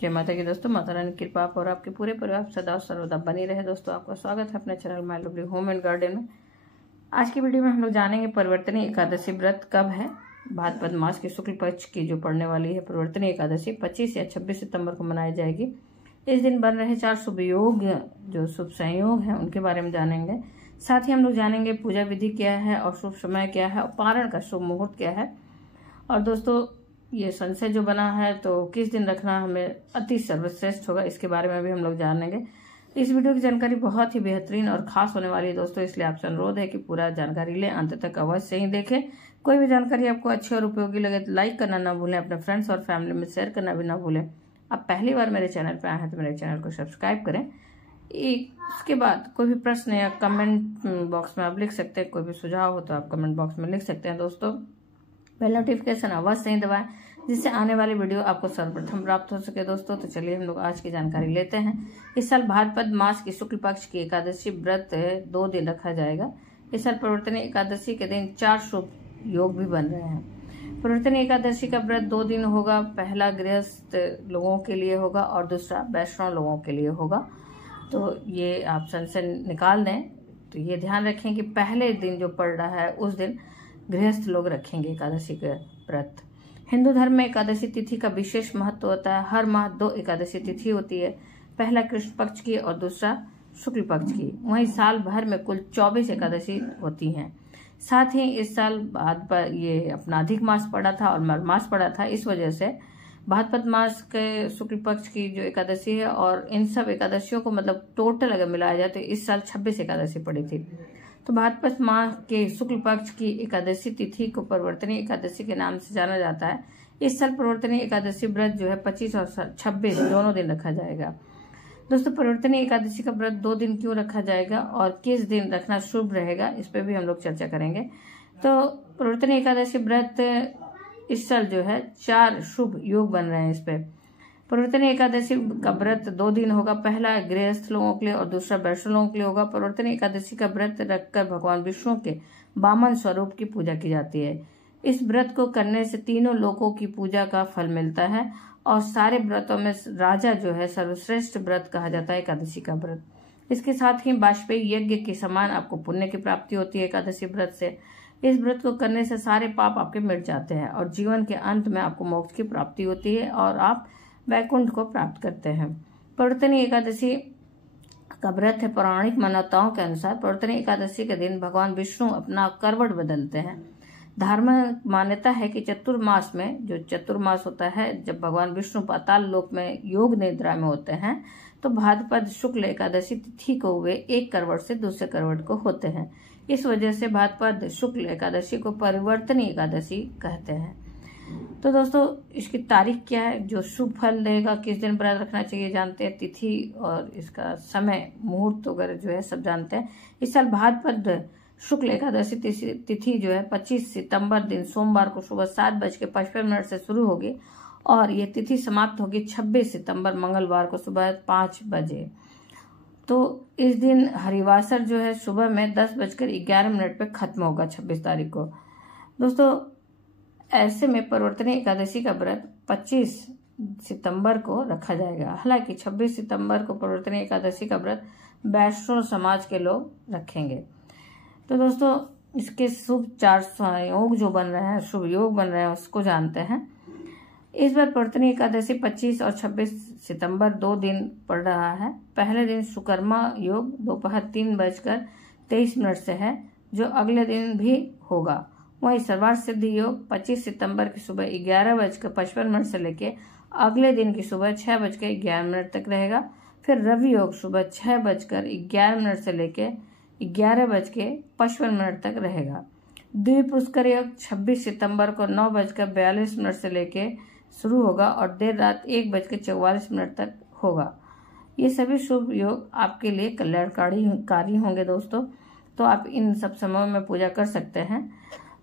जय माता की दोस्तों, माता रानी की कृपा और आपके पूरे परिवार सदा और सर्वदा बनी रहे। दोस्तों, आपका स्वागत है अपने channel my lovely home and garden में। आज की वीडियो में हम लोग जानेंगे परिवर्तनी एकादशी व्रत कब है। भाद्रपद मास के शुक्ल पक्ष की जो पड़ने वाली है परिवर्तनी एकादशी 25 या 26 सितंबर को मनाई जाएगी। इस दिन बन रहे 4 शुभ योग, जो शुभ संयोग है, उनके बारे में जानेंगे। साथ ही हम लोग जानेंगे पूजा विधि क्या है और शुभ समय क्या है और पारण का शुभ मुहूर्त क्या है। और दोस्तों, ये संशय जो बना है तो किस दिन रखना हमें अति सर्वश्रेष्ठ होगा, इसके बारे में भी हम लोग जानेंगे। इस वीडियो की जानकारी बहुत ही बेहतरीन और खास होने वाली है दोस्तों, इसलिए आपसे अनुरोध है कि पूरा जानकारी लें, अंत तक अवश्य ही देखें। कोई भी जानकारी आपको अच्छी और उपयोगी लगे तो लाइक करना ना भूलें, अपने फ्रेंड्स और फैमिली में शेयर करना भी ना भूलें। आप पहली बार मेरे चैनल पर आए हैं तो मेरे चैनल को सब्सक्राइब करें। इसके बाद कोई भी प्रश्न या कमेंट बॉक्स में आप लिख सकते हैं, कोई भी सुझाव हो तो आप कमेंट बॉक्स में लिख सकते हैं। दोस्तों, बेल नोटिफिकेशन अवश्य ही दबाएं जिससे आने वाली वीडियो आपको सर्वप्रथम प्राप्त हो सके। दोस्तों, तो चलिए हम लोग आज की जानकारी लेते हैं। इस साल भाद्रपद मास की शुक्ल पक्ष की एकादशी व्रत 2 दिन रखा जाएगा। इस साल परिवर्तनी एकादशी के दिन 4 शुभ योग भी बन रहे हैं। परिवर्तनी एकादशी का व्रत 2 दिन होगा। पहला गृहस्थ लोगों के लिए होगा और दूसरा वैष्णव लोगों के लिए होगा। तो ये आप संशय निकाल दें। तो ये ध्यान रखें कि पहले दिन जो पड़ रहा है उस दिन गृहस्थ लोग रखेंगे एकादशी का व्रत। हिंदू धर्म में एकादशी तिथि का विशेष महत्व होता है। हर माह 2 एकादशी तिथि होती है, पहला कृष्ण पक्ष की और दूसरा शुक्ल पक्ष की। वहीं साल भर में कुल 24 एकादशी होती हैं। साथ ही इस साल भाद्रपद ये अपना अधिक मास पड़ा था और मल मास पड़ा था, इस वजह से भाद्रपद मास के शुक्ल पक्ष की जो एकादशी है और इन सब एकादशियों को मतलब टोटल अगर मिलाया जाए तो इस साल 26 एकादशी पड़ी थी। तो भाद्रपद माह के शुक्ल पक्ष की एकादशी तिथि को परिवर्तनी एकादशी के नाम से जाना जाता है। इस साल परिवर्तनी एकादशी व्रत जो है 25 और 26 दोनों दिन रखा जाएगा। दोस्तों, परिवर्तनी एकादशी का व्रत 2 दिन क्यों रखा जाएगा और किस दिन रखना शुभ रहेगा, इस पर भी हम लोग चर्चा करेंगे। तो परिवर्तनी एकादशी व्रत इस साल जो है 4 शुभ योग बन रहे हैं। इस पे परिवर्तनी एकादशी का व्रत 2 दिन होगा। पहला गृहस्थ लोगों के लिए और दूसरा वैष्णव लोगों के लिए होगा। परिवर्तनी एकादशी का व्रत रखकर भगवान विष्णु के वामन स्वरूप की पूजा की जाती है। इस व्रत को करने से तीनों लोकों की पूजा का फल मिलता है और सारे व्रतों में राजा जो है सर्वश्रेष्ठ व्रत कहा जाता है एकादशी का व्रत। इसके साथ ही वाजपेयी यज्ञ के समान आपको पुण्य की प्राप्ति होती है एकादशी व्रत से। इस व्रत को करने से सारे पाप आपके मिट जाते हैं और जीवन के अंत में आपको मोक्ष की प्राप्ति होती है और आप वैकुंठ को प्राप्त करते हैं। परिवर्तनी एकादशी का व्रत है। पौराणिक मान्यताओं के अनुसार परिवर्तनी एकादशी के दिन भगवान विष्णु अपना करवट बदलते हैं। धार्मिक मान्यता है कि चतुर्मास में, जो चतुर्मास होता है जब भगवान विष्णु पाताल लोक में योग निद्रा में होते हैं, तो भाद्रपद शुक्ल एकादशी तिथि को वे एक करवट से दूसरे करवट को होते हैं। इस वजह से भाद्रपद शुक्ल एकादशी को परिवर्तनी एकादशी कहते हैं। तो दोस्तों, इसकी तारीख क्या है, जो शुभ फल देगा, किस दिन व्रत रखना चाहिए जानते हैं। तिथि और इसका समय मुहूर्त वगैरह जो है सब जानते हैं। इस साल भाद्रपद शुक्ल एकादशी तिथि जो है 25 सितंबर दिन सोमवार को सुबह 7:55 से शुरू होगी और ये तिथि समाप्त होगी 26 सितंबर मंगलवार को सुबह 5 बजे। तो इस दिन हरिवासर जो है सुबह में 10:11 पे खत्म होगा 26 तारीख को। दोस्तों, ऐसे में परिवर्तनी एकादशी का व्रत 25 सितंबर को रखा जाएगा। हालांकि 26 सितंबर को परिवर्तनी एकादशी का व्रत वैष्णव समाज के लोग रखेंगे। तो दोस्तों, इसके शुभ 4 संयोग जो बन रहे हैं, शुभ योग बन रहे हैं, उसको जानते हैं। इस बार परिवर्तनी एकादशी 25 और 26 सितंबर 2 दिन पड़ रहा है। पहले दिन सुकर्मा योग दोपहर 3:23 से है, जो अगले दिन भी होगा। वहीं सर्वार्थ सिद्धि योग 25 सितंबर की सुबह 11:55 से लेके अगले दिन की सुबह 6:11 तक रहेगा। फिर रवि योग सुबह 6:11 से लेके 11:55 तक रहेगा। द्विपुष्कर योग 26 सितंबर को 9:42 से लेके शुरू होगा और देर रात 1:44 तक होगा। ये सभी शुभ योग आपके लिए कल्याणकारी होंगे दोस्तों। तो आप इन सब समयों में पूजा कर सकते हैं।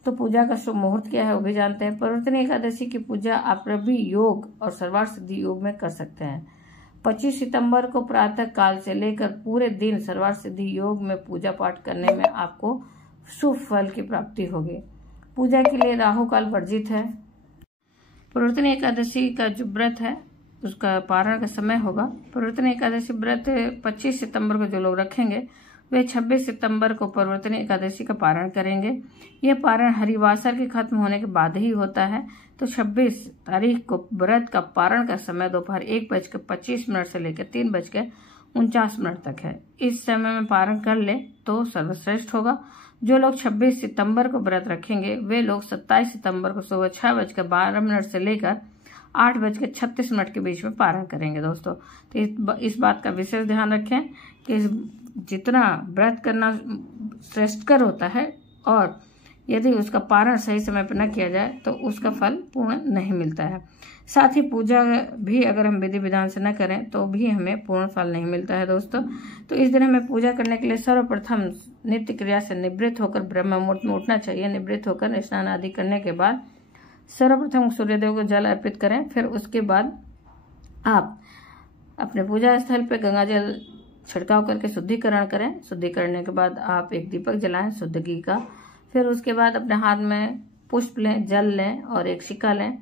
तो पूजा का शुभ मुहूर्त क्या है वो भी जानते हैं। परिवर्तनी एकादशी की पूजा आप रवि योग और सर्वार्थ सिद्धि योग में कर सकते हैं। 25 सितंबर को प्रातः काल से लेकर पूरे दिन सर्वार्थ सिद्धि योग में पूजा पाठ करने में आपको शुभ फल की प्राप्ति होगी। पूजा के लिए राहु काल वर्जित है। परिवर्तनी एकादशी का जो व्रत है उसका पारण का समय होगा। परिवर्तनी एकादशी व्रत 25 सितंबर को जो लोग रखेंगे वे 26 सितंबर को परिवर्तनी एकादशी का पारण करेंगे। यह पारण हरिवासर के खत्म होने के बाद ही होता है। तो 26 तारीख को व्रत का पारण का समय दोपहर 1:25 से लेकर 3:49 तक है। इस समय में पारण कर ले तो सर्वश्रेष्ठ होगा। जो लोग 26 सितंबर को व्रत रखेंगे वे लोग 27 सितंबर को सुबह 6:12 से लेकर 8:36 के बीच में पारण करेंगे दोस्तों। तो इस बात का विशेष ध्यान रखें कि जितना व्रत करना श्रेष्ठकर होता है और यदि उसका पारण सही समय पर न किया जाए तो उसका फल पूर्ण नहीं मिलता है। साथ ही पूजा भी अगर हम विधि विधान से न करें तो भी हमें पूर्ण फल नहीं मिलता है दोस्तों। तो इस दिन हमें पूजा करने के लिए सर्वप्रथम नित्य क्रिया से निवृत्त होकर ब्रह्म मुहूर्त में उठना चाहिए। निवृत्त होकर स्नान आदि करने के बाद सर्वप्रथम सूर्यदेव को जल अर्पित करें। फिर उसके बाद आप अपने पूजा स्थल पर गंगा जल छिड़काव करके शुद्धिकरण करें। शुद्धिकरण के बाद आप एक दीपक जलाएं शुद्ध घी का। फिर उसके बाद अपने हाथ में पुष्प लें, जल लें और एक सिक्का लें।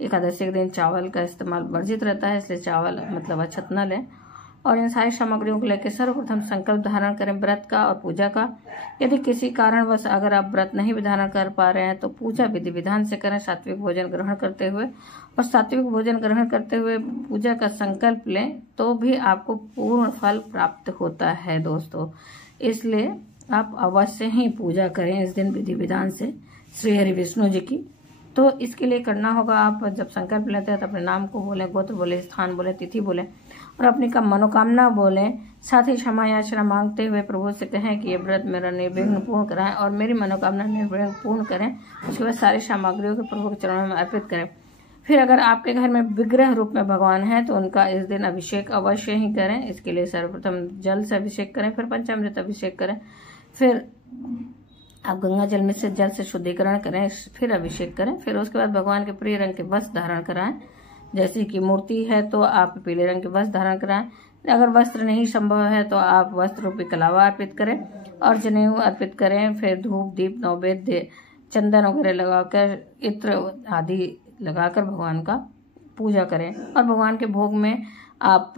एकादशी के दिन चावल का इस्तेमाल वर्जित रहता है, इसलिए चावल मतलब अक्षत न लें। और इन सारी सामग्रियों को लेकर सर्वप्रथम संकल्प धारण करें व्रत का और पूजा का। यदि किसी कारणवश अगर आप व्रत नहीं भी धारण कर पा रहे हैं तो पूजा विधि विधान से करें, सात्विक भोजन ग्रहण करते हुए। और सात्विक भोजन ग्रहण करते हुए पूजा का संकल्प लें तो भी आपको पूर्ण फल प्राप्त होता है दोस्तों। इसलिए आप अवश्य ही पूजा करें इस दिन विधि विधान से श्री हरि विष्णु जी की। तो इसके लिए करना होगा, आप जब संकल्प लेते हैं तो अपने नाम को बोलें, गोत्र बोले, स्थान बोले, तिथि बोले और अपनी मनोकामना बोलें। साथ ही क्षमा याचना मांगते हुए प्रभु से कहें कि ये व्रत मेरा निर्विघ्न पूर्ण कराएं और मेरी मनोकामना निर्विघ्न पूर्ण करें। उसके बाद सारी सामग्रियों के प्रभु के चरणों में अर्पित करें। फिर अगर आपके घर में विग्रह रूप में भगवान है तो उनका इस दिन अभिषेक अवश्य ही करें। इसके लिए सर्वप्रथम जल से अभिषेक करें, फिर पंचामृत अभिषेक करें, फिर आप गंगा जल में से जल से शुद्धिकरण करें, फिर अभिषेक करें। फिर उसके बाद भगवान के प्रिय रंग के वस्त्र धारण कराएं। जैसे कि मूर्ति है तो आप पीले रंग के वस्त्र धारण कराएं। अगर वस्त्र नहीं संभव है तो आप वस्त्र रूपी कलावा अर्पित करें और जनेऊ अर्पित करें। फिर धूप दीप नैवेद्य चंदन वगैरह लगाकर, इत्र आदि लगाकर भगवान का पूजा करें। और भगवान के भोग में आप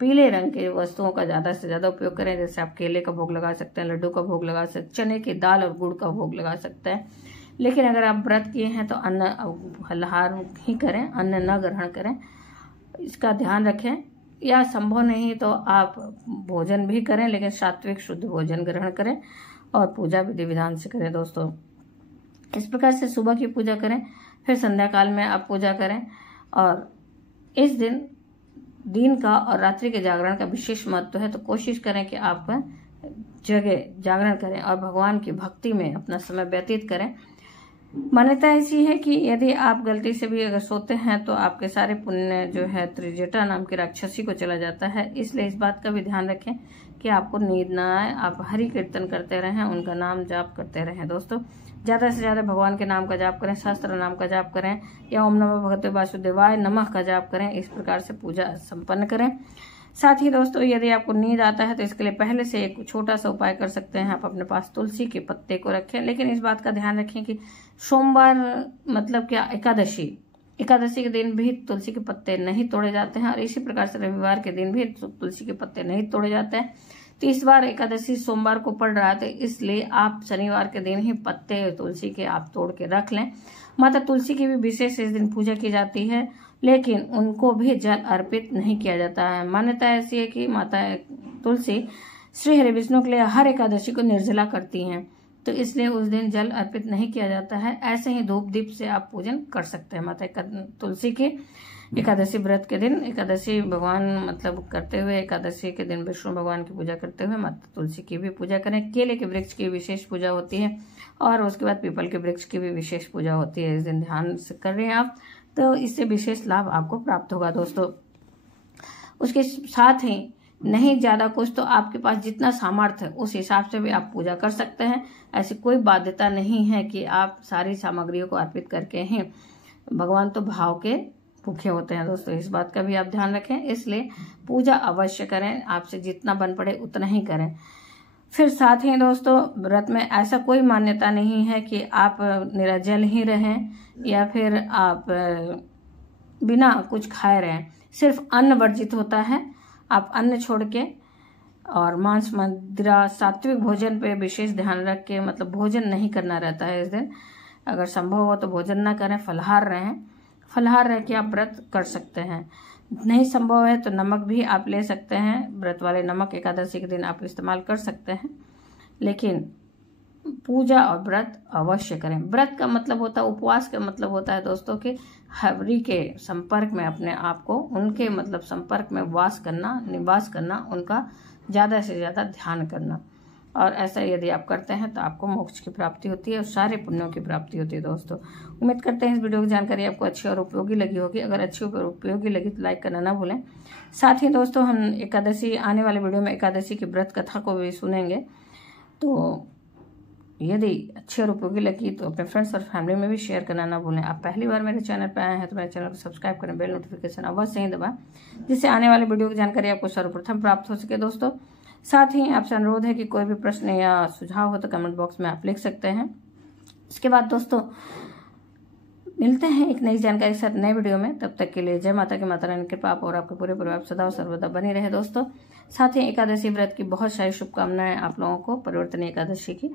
पीले रंग के वस्तुओं का ज़्यादा से ज़्यादा उपयोग करें। जैसे आप केले का भोग लगा सकते हैं, लड्डू का भोग लगा सकते हैं, चने की दाल और गुड़ का भोग लगा सकते हैं। लेकिन अगर आप व्रत किए हैं तो अन्न फलाहार ही करें, अन्न न ग्रहण करें, इसका ध्यान रखें। या संभव नहीं तो आप भोजन भी करें लेकिन सात्विक शुद्ध भोजन ग्रहण करें और पूजा विधि विधान से करें दोस्तों। इस प्रकार से सुबह की पूजा करें, फिर संध्या काल में आप पूजा करें। और इस दिन का और रात्रि के जागरण का विशेष महत्व है। तो कोशिश करें कि आप जगह जागरण करें और भगवान की भक्ति में अपना समय व्यतीत करें। मान्यता ऐसी है कि यदि आप गलती से भी अगर सोते हैं तो आपके सारे पुण्य जो है त्रिजटा नाम की राक्षसी को चला जाता है। इसलिए इस बात का भी ध्यान रखें कि आपको नींद ना आए, आप हरि कीर्तन करते रहें, उनका नाम जाप करते रहें दोस्तों। ज़्यादा से ज़्यादा भगवान के नाम का जाप करें, शास्त्र नाम का जाप करें या ओम नमः भगवते वासुदेवाय नमः का जाप करें। इस प्रकार से पूजा संपन्न करें। साथ ही दोस्तों यदि आपको नींद आता है तो इसके लिए पहले से एक छोटा सा उपाय कर सकते हैं। आप अपने पास तुलसी के पत्ते को रखें, लेकिन इस बात का ध्यान रखें कि सोमवार मतलब क्या एकादशी के दिन भी तुलसी के पत्ते नहीं तोड़े जाते हैं और इसी प्रकार से रविवार के दिन भी तुलसी के पत्ते नहीं तोड़े जाते हैं। तो इस बार एकादशी सोमवार को पड़ रहा है, इसलिए आप शनिवार के दिन ही पत्ते तुलसी के आप तोड़ के रख लें। माता तुलसी की भी विशेष इस दिन पूजा की जाती है, लेकिन उनको भी जल अर्पित नहीं किया जाता है। मान्यता ऐसी है कि माता तुलसी श्री हरि विष्णु के लिए हर एकादशी को निर्जला करती हैं, तो इसलिए उस दिन जल अर्पित नहीं किया जाता है। ऐसे ही धूप दीप से आप पूजन कर सकते हैं माता तुलसी के। एकादशी व्रत के दिन एकादशी भगवान मतलब करते हुए, एकादशी के दिन विष्णु भगवान की पूजा करते हुए माता तुलसी की भी पूजा करें। केले के वृक्ष की विशेष पूजा होती है और उसके बाद पीपल के वृक्ष की भी विशेष पूजा होती है। इस दिन ध्यान से कर रहे हैं आप तो इससे विशेष लाभ आपको प्राप्त होगा दोस्तों। उसके साथ ही नहीं ज्यादा कुछ तो आपके पास जितना सामर्थ्य है उस हिसाब से भी आप पूजा कर सकते हैं। ऐसी कोई बाध्यता नहीं है कि आप सारी सामग्रियों को अर्पित करके ही, भगवान तो भाव के भूखे होते हैं दोस्तों। इस बात का भी आप ध्यान रखें, इसलिए पूजा अवश्य करें, आपसे जितना बन पड़े उतना ही करें। फिर साथ ही दोस्तों व्रत में ऐसा कोई मान्यता नहीं है कि आप निर्जल ही रहें या फिर आप बिना कुछ खाए रहें। सिर्फ अन्न वर्जित होता है। आप अन्न छोड़ के और मांस मदिरा सात्विक भोजन पे विशेष ध्यान रख के, मतलब भोजन नहीं करना रहता है इस दिन। अगर संभव हो तो भोजन ना करें, फलाहार रहें। फलाहार रह के आप व्रत कर सकते हैं। नहीं संभव है तो नमक भी आप ले सकते हैं। व्रत वाले नमक एकादशी के दिन आप इस्तेमाल कर सकते हैं, लेकिन पूजा और व्रत अवश्य करें। व्रत का मतलब होता है, उपवास का मतलब होता है दोस्तों कि हरि के संपर्क में अपने आप को, उनके मतलब संपर्क में वास करना, निवास करना, उनका ज़्यादा से ज़्यादा ध्यान करना। और ऐसा यदि आप करते हैं तो आपको मोक्ष की प्राप्ति होती है और सारे पुण्यों की प्राप्ति होती है दोस्तों। उम्मीद करते हैं इस वीडियो की जानकारी आपको अच्छी और उपयोगी लगी होगी। अगर अच्छी और उपयोगी लगी तो लाइक करना ना भूलें। साथ ही दोस्तों हम एकादशी, आने वाले वीडियो में एकादशी की व्रत कथा को भी सुनेंगे। तो यदि अच्छी और उपयोगी लगी तो अपने फ्रेंड्स और फैमिली में भी शेयर करना ना भूलें। आप पहली बार मेरे चैनल पर आए हैं तो मेरे चैनल को सब्सक्राइब करें, बेल नोटिफिकेशन अवश्य ही दबाएं, जिससे आने वाले वीडियो की जानकारी आपको सर्वप्रथम प्राप्त हो सके दोस्तों। साथ ही आपसे अनुरोध है कि कोई भी प्रश्न या सुझाव हो तो कमेंट बॉक्स में आप लिख सकते हैं। इसके बाद दोस्तों मिलते हैं एक नई जानकारी के साथ नए वीडियो में। तब तक के लिए जय माता की, माता रानी की कृपा और आपके पूरे परिवार सदा और सर्वदा बनी रहे दोस्तों। साथ ही एकादशी व्रत की बहुत सारी शुभकामनाएं आप लोगों को परिवर्तन एकादशी की।